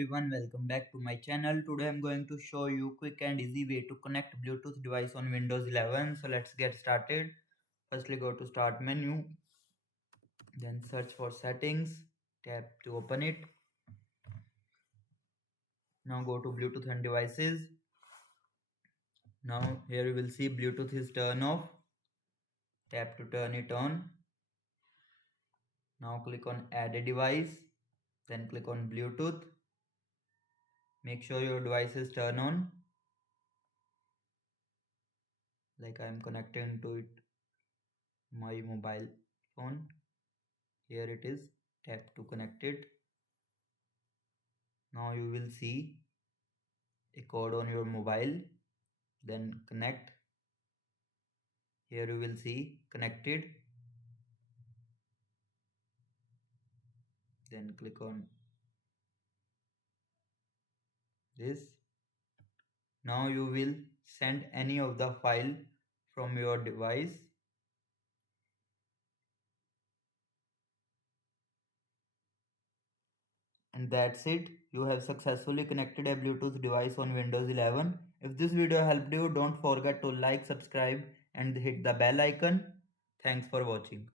everyone, welcome back to my channel. Today I'm going to show you quick and easy way to connect Bluetooth device on Windows 11. So let's get started. Firstly go to start menu, then search for settings, tap to open it. Now go to Bluetooth and devices. Now here you will see Bluetooth is turned off. Tap to turn it on. Now click on add a device, then click on Bluetooth. Make sure your device is turned on. Like I am connecting to it my mobile phone. Here it is. Tap to connect it. Now you will see a code on your mobile, then connect. Here you will see connected, then click on this. Now you will send any of the file from your device. And that's it. You have successfully connected a Bluetooth device on Windows 11. If this video helped you, don't forget to like, subscribe and hit the bell icon. Thanks for watching.